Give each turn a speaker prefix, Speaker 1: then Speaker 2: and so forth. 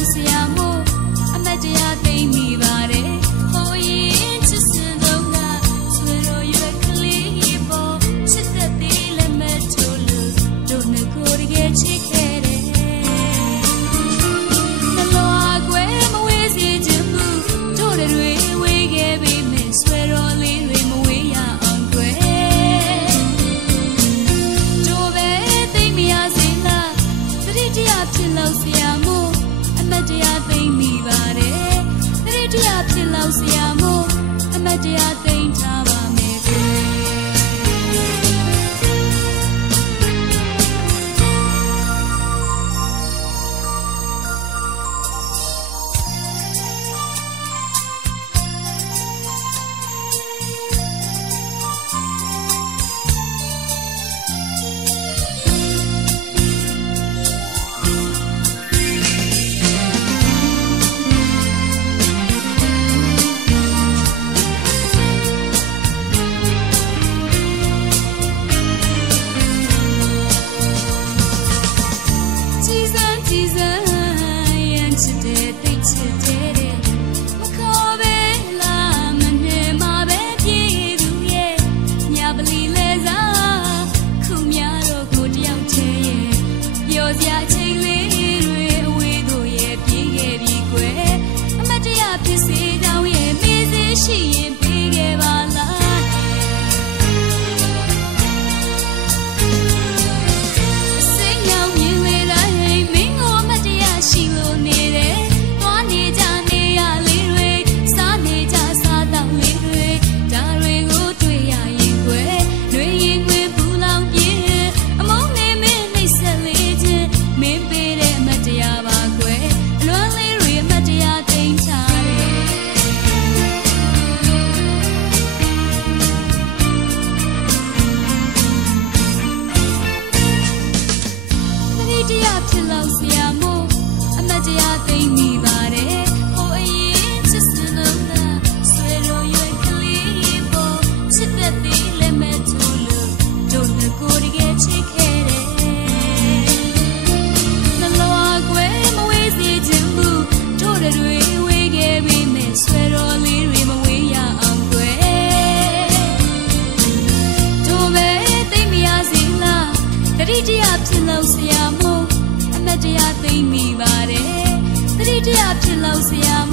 Speaker 1: ansiamos. lâu xiêm